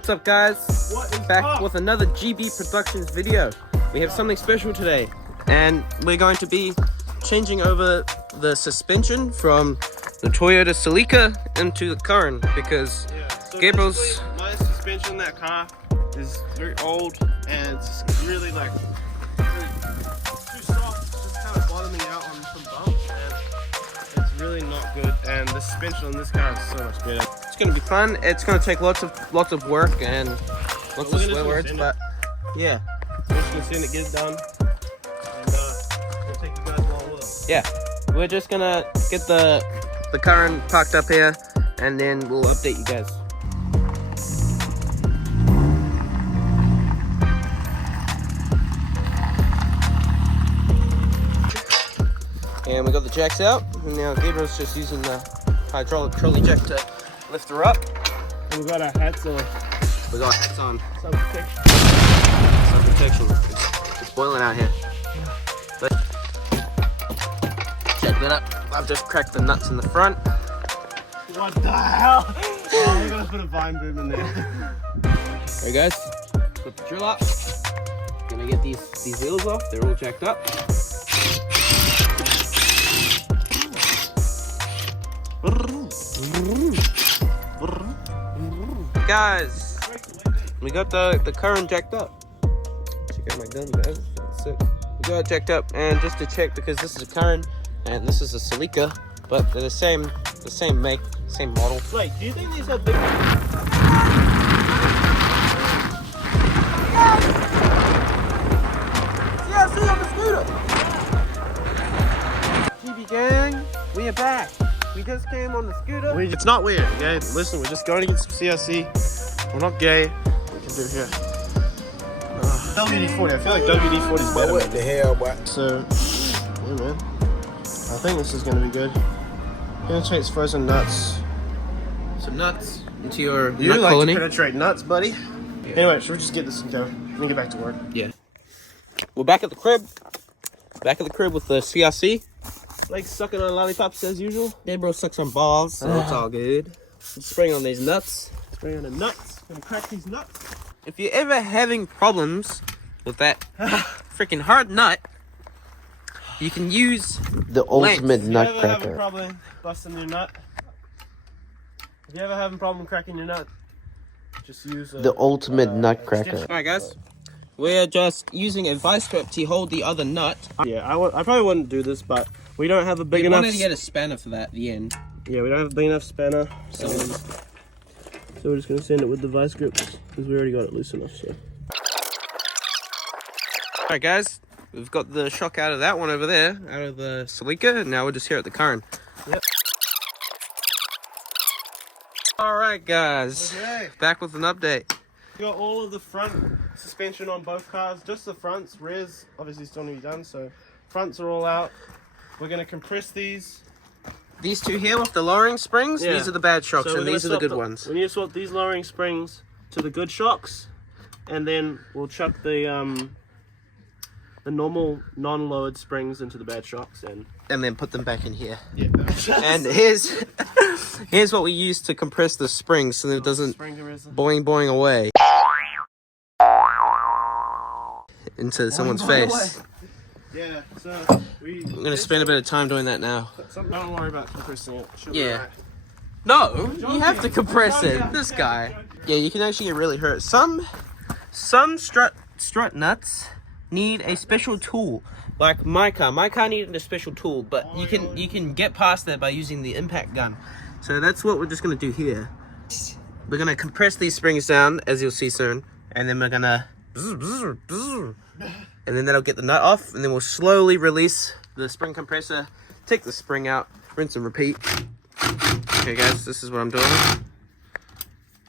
What's up, guys? What is Back up? with another GB Productions video. We have something special today, and we're going to be changing over the suspension from the Toyota Celica into the Curren because So Gabriel's... basically, my suspension in that car is very old and it's really like too soft. It's just kind of bottoming out on some bumps and it's really not good. And the suspension on this car is so much better. It's going to be fun. It's going to take lots of work and lots of swear words, but yeah. We're just gonna send it, get it done, and we'll take you guys along with us. Yeah, we're just gonna get the Curren parked up here, and then we'll update you guys. And we got the jacks out, and now Gabriel's just using the hydraulic trolley jack to lift her up. And we got our hats on. We got hats on. Sun protection. Sun protection. It's boiling out here. But check that up. I've just cracked the nuts in the front. What the hell? Oh, we're gonna put a vine boom in there. Alright guys, put the drill up. Gonna get these wheels off. They're all jacked up. Guys, we got the Curren jacked up. Check out my gun, guys. That's sick. We got it jacked up, and just to check, because this is a Curren and this is a Celica, but they're the same make, same model. Wait, do you think these are big? CRC on the scooter. GB gang, we are back. We just came on the scooter. It's not weird, okay? Listen, we're just going to get some CRC. We're not gay. We can do here. WD-40. I feel like WD-40 is better. What the hell, boy? So, yeah, man. I think this is going to be good. Penetrates frozen nuts. Some nuts into your You nut like colony. to penetrate nuts, buddy. Yeah. Anyway, should we just get this and go? Let me get back to work. Yeah. We're back at the crib. Back at the crib with the CRC. Like sucking on lollipops as usual. Gabriel sucks on balls, so it's all good. Spraying on these nuts. Spraying on the nuts. Gonna crack these nuts. If you're ever having problems with that freaking hard nut, you can use The ultimate If you ever having a nutcracker. problem busting your nut, if you ever having a problem cracking your nut, just use The ultimate nutcracker. Alright guys, we're just using a vice grip to hold the other nut. Yeah, I probably wouldn't do this, but we don't have a big We enough. wanted to get a spanner for that at the end. Yeah, we don't have a big enough spanner, so we're just gonna send it with the vice grips because we already got it loose enough. So. Alright guys, we've got the shock out of that one over there, out of the Celica, and now we're just here at the Curren. Yep. Alright guys, Okay. back with an update. We got all of the front suspension on both cars, just the fronts. Rears obviously still need to be done, so fronts are all out. We're gonna compress these. These two here with the lowering springs, Yeah. these are the bad shocks, So and we're these are gonna the swap good ones. We need to swap these lowering springs to the good shocks, and then we'll chuck the normal non-lowered springs into the bad shocks, and And then put them back in here. yeah. And here's here's what we use to compress the springs so that it doesn't Spring compressor. boing away into someone's face. Yeah. So I'm gonna spend a bit of time doing that now. Don't worry about compressing it. Should be Yeah. alright. No, you have to compress it. This guy. Yeah, you can actually get really hurt. Some strut nuts need a special tool. Like my car. My car needed a special tool, but you can get past that by using the impact gun. So that's what we're just gonna do here. We're gonna compress these springs down, as you'll see soon, and then we're gonna and then that'll get the nut off, and then we'll slowly release the spring compressor, take the spring out, rinse and repeat. Okay guys, this is what I'm doing.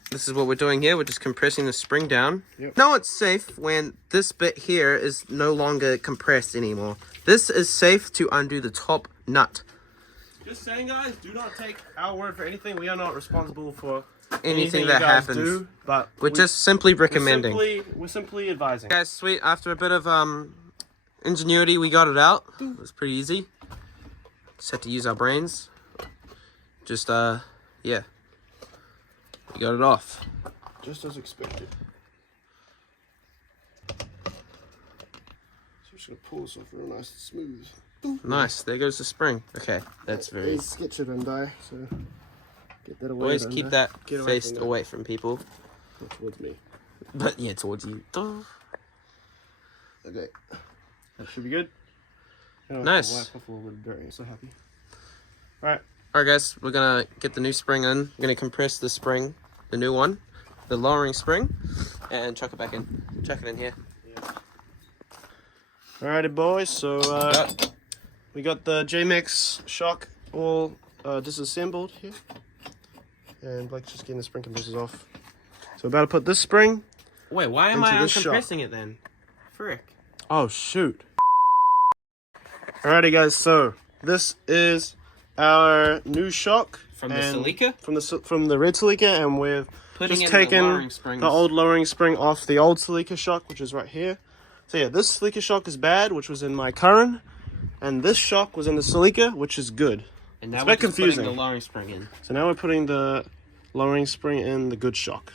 This is what we're doing here. We're just compressing the spring down. Yep. Now it's safe when this bit here is no longer compressed anymore. This is safe to undo the top nut. Just saying, guys, do not take our word for anything. We are not responsible for Anything you that guys happens. do, but We're just simply recommending. We're simply advising. Guys, sweet. After a bit of ingenuity, we got it out. It was pretty easy. Just had to use our brains. Just yeah. We got it off. just as expected. So I'm just gonna pull this off real nice and smooth. Nice. There goes the spring. Okay, that's very. Sketch it and die. So get that away. Always keep that Get faced away from people. Not towards me. But yeah, towards you. Okay, that should be good. Nice. Wipe off a little bit of dirt. I'm so happy. All right. Alright guys, we're gonna get the new spring in. We're gonna compress the spring, the new one, the lowering spring, and chuck it back in. Chuck it in here. Yeah. Alrighty boys, so we got the J-Max shock all disassembled here. And Blake's just getting the spring compressors off. So we're about to put this spring. Wait, why am I into this uncompressing it then? Frick. Oh shoot. Alrighty guys, so this is our new shock From the Celica? From the red Celica, and we've Putting just in the taken lowering springs. the old lowering spring off the old Celica shock, which is right here. So yeah, this Celica shock is bad, which was in my Curren, and this shock was in the Celica, which is good. And now It's a we're bit just confusing. putting the lowering spring in. So now we're putting the lowering spring in the good shock.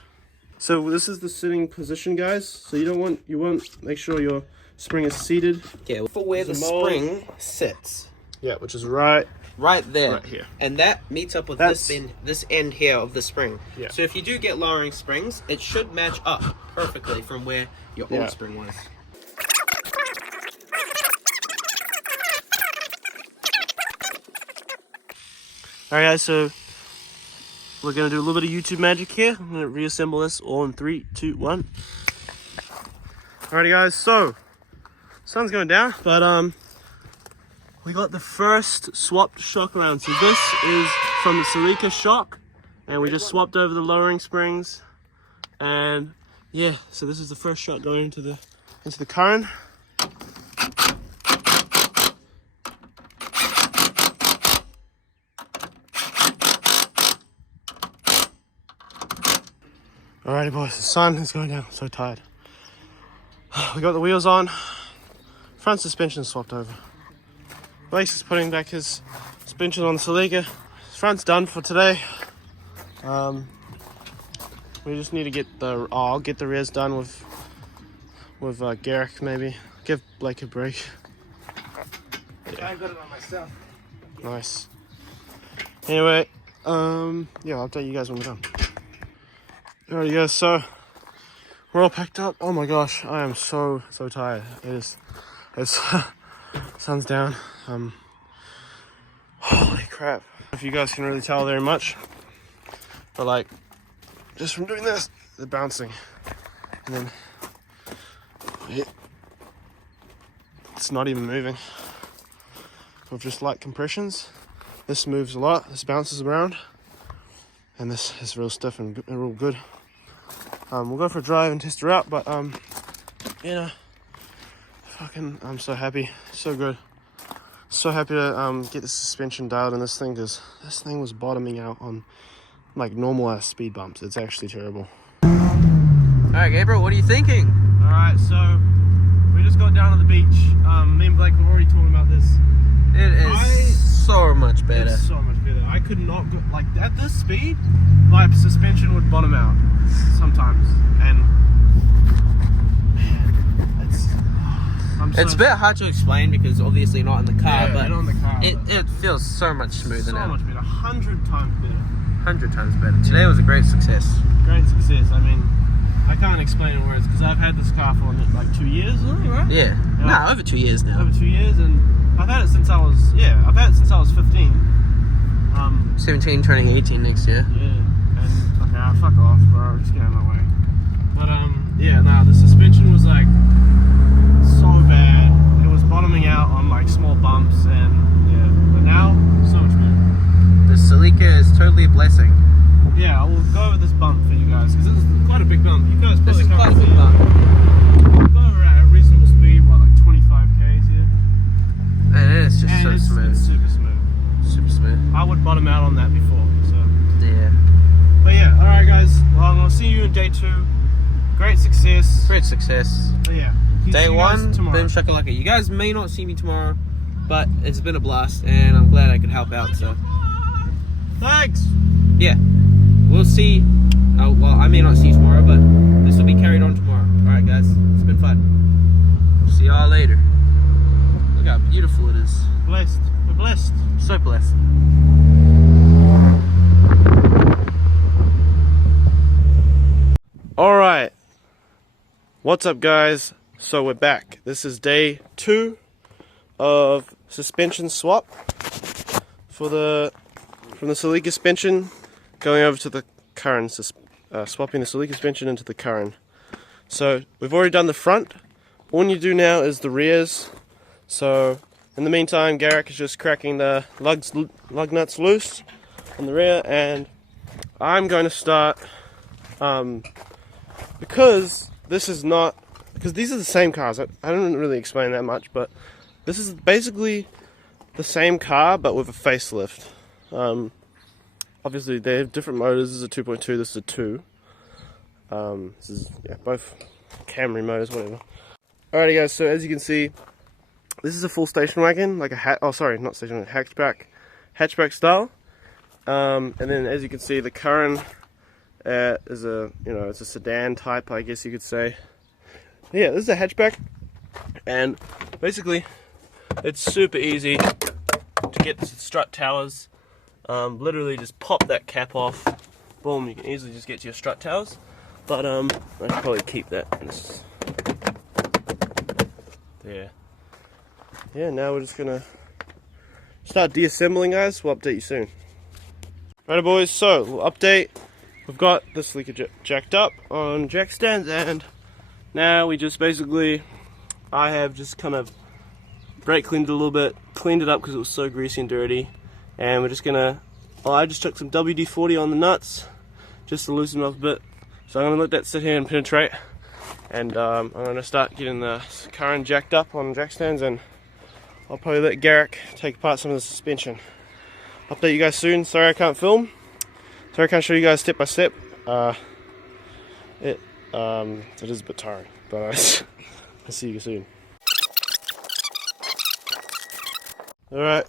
So this is the sitting position, guys. So you want make sure your spring is seated. Yeah, for where the There's a mold. spring sits. Yeah, which is right There. Right here. And that meets up with That's- this end here of the spring. Yeah. So if you do get lowering springs, it should match up perfectly from where your Yeah. old spring was. Alright guys, so we're gonna do a little bit of YouTube magic here. I'm gonna reassemble this all in 3, 2, 1. Alrighty guys, so sun's going down, but we got the first swapped shock around. So this is from the Celica shock, and we just swapped over the lowering springs. And yeah, so this is the first shot going into the Curren. Alrighty boys, the sun is going down. I'm so tired. We got the wheels on. Front suspension swapped over. Blake's is putting back his suspension on the Celica. His front's done for today. We just need to get the. I'll get the rears done with Garrick maybe. Give Blake a break. I got it on myself. Nice. Anyway, yeah, I'll update you guys when we're done. Alright guys, so we're all packed up. Oh my gosh, I am so tired. It's sun's down. Holy crap. If you guys can really tell very much, but like just from doing this, the bouncing, and then it's not even moving. With just light compressions, this moves a lot. This bounces around, and this is real stiff and real good. We'll go for a drive and test her out, but you know, I'm so happy, so good, so happy to get the suspension dialed in this thing, because this thing was bottoming out on like normal ass speed bumps. It's actually terrible. All right, Gabriel, what are you thinking? All right, so we just got down to the beach. Me and Blake were already talking about this. It is so much better. It's so much better. I could not go, like at this speed, my suspension would bottom out sometimes, and man, It's a bit hard to explain because obviously not in the car, but not in the car, it feels so much smoother so now. much better, 100 times better. 100 times better. Today was a great success. Great success. I mean, I can't explain in words because I've had this car for like 2 years, right? Yeah. No, over 2 years now. Over 2 years, and I've had it since I was 15. 17 turning 18 next year. Yeah, and okay, I'll fuck off, bro. Just get out of my way. But yeah, no, the suspension was like so bad. It was bottoming out on like small bumps, and yeah, but now so much better. The Celica is totally a blessing. Yeah, I will go over this bump for you guys because this is quite a big bump. You guys This probably is can't quite a see big it. bump. We'll go over at a reasonable speed, what, like 25 k's here. And it's just And so it's smooth. super smooth. Super smooth. I would bottom out on that before, so. Yeah. But yeah, alright guys, well, I'll see you in day 2. Great success. Great success. But yeah. See Day you guys 1, tomorrow. boom shakalaka. You guys may not see me tomorrow, but it's been a blast and I'm glad I could help out, so. Thanks! Yeah. We'll see Oh, well, I may not see you tomorrow, but this will be carried on tomorrow. Alright, guys. It's been fun. See y'all later. Look how beautiful it is. Blessed. We're blessed. So blessed. Alright. What's up, guys? So we're back. This is day 2 of suspension swap from the Celica suspension going over to the Curren, swapping the Celica suspension into the Curren. So we've already done the front. All you do now is the rears. So in the meantime, Garrick is just cracking the lug nuts loose on the rear, and I'm going to start because these are the same cars. I don't really explain that much, but this is basically the same car but with a facelift. Obviously they have different motors. This is a 2.2, this is a 2. This is, yeah, both Camry motors, whatever. Alrighty guys, so as you can see, this is a full station wagon, like a hatchback style. And then as you can see, the Curren is it's a sedan type, I guess you could say. Yeah, this is a hatchback, and basically it's super easy to get to the strut towers. Literally just pop that cap off, boom, you can easily just get to your strut towers. But I should probably keep that. There. Yeah, now we're just gonna start deassembling, guys. We'll update you soon. Right, boys, so we'll update. We've got the Celica jacked up on jack stands, and now we just basically, I have just kind of brake cleaned it a little bit, cleaned it up because it was so greasy and dirty, and we're just gonna, I just took some WD-40 on the nuts just to loosen them up a bit. So I'm gonna let that sit here and penetrate, and I'm gonna start getting the Curren jacked up on jack stands, and I'll probably let Garrick take apart some of the suspension. Update you guys soon. Sorry I can't film. Sorry I can't show you guys step by step. It is a bit tiring, but I'll see you soon. Alright.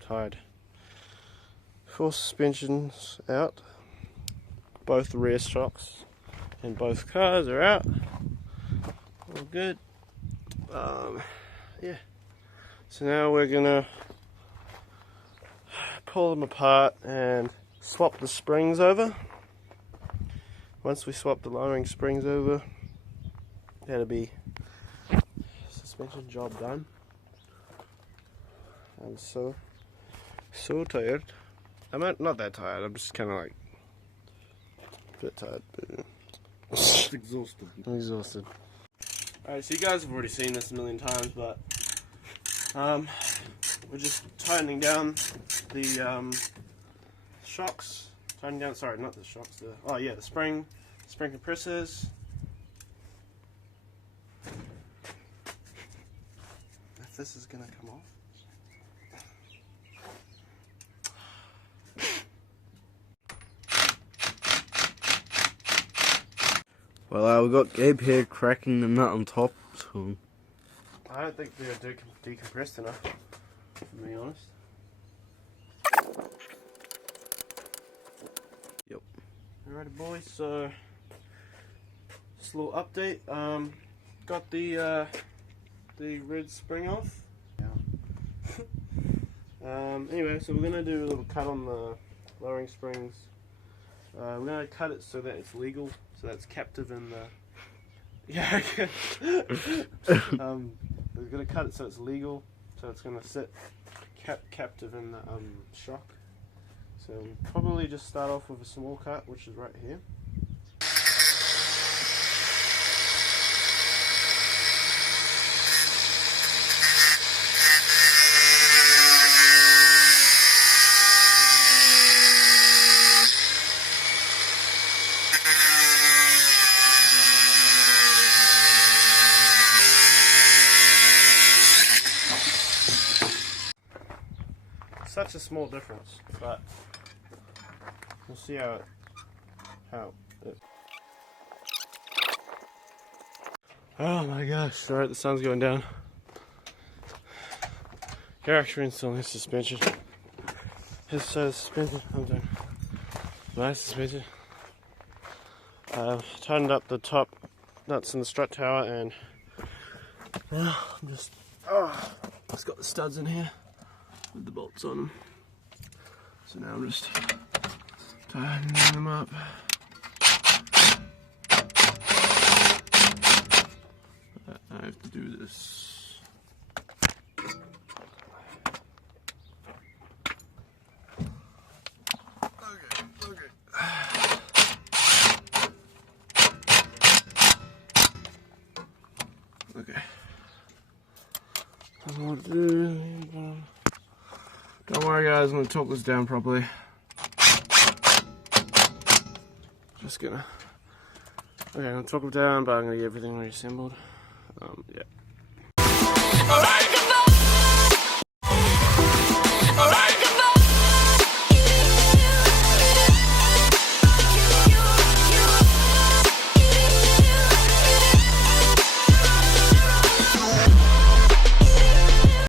Tired. Full suspension's out. Both rear shocks and both cars are out. All good. Yeah. So now we're gonna pull them apart and swap the springs over. Once we swap the lowering springs over, that'll be suspension job done. I'm so tired. I'm not that tired, I'm just kind of like a bit tired, but Exhausted. I'm exhausted. Alright, so you guys have already seen this a million times, but we're just tightening down the shocks. Tightening down, sorry, not the shocks, the spring compressors. If this is gonna come off. Well, we've got Gabe here cracking the nut on top, so... I don't think they're decompressed enough, to be honest. Yep. Alrighty boys, so just a little update. Got the red spring off. Anyway, so we're gonna do a little cut on the lowering springs. We're gonna cut it so that it's legal, so that's captive in the. Yeah. We're gonna cut it so it's legal, so it's gonna sit captive in the shock. So we'll probably just start off with a small cut, which is right here. Such a small difference, but we'll see how it is. Oh my gosh, alright, the sun's going down. Garrick's reinstalling his suspension. His suspension, I'm done. Nice to meet you. Tightened up the top nuts in the strut tower, and now I'm just got the studs in here with the bolts on them. So now I'm just tightening them up. I have to do this. Okay. Okay. I want to do. Don't worry, guys. I'm gonna torque this down properly. Just gonna. Okay, I'm gonna torque it down, but I'm gonna get everything reassembled. Yeah.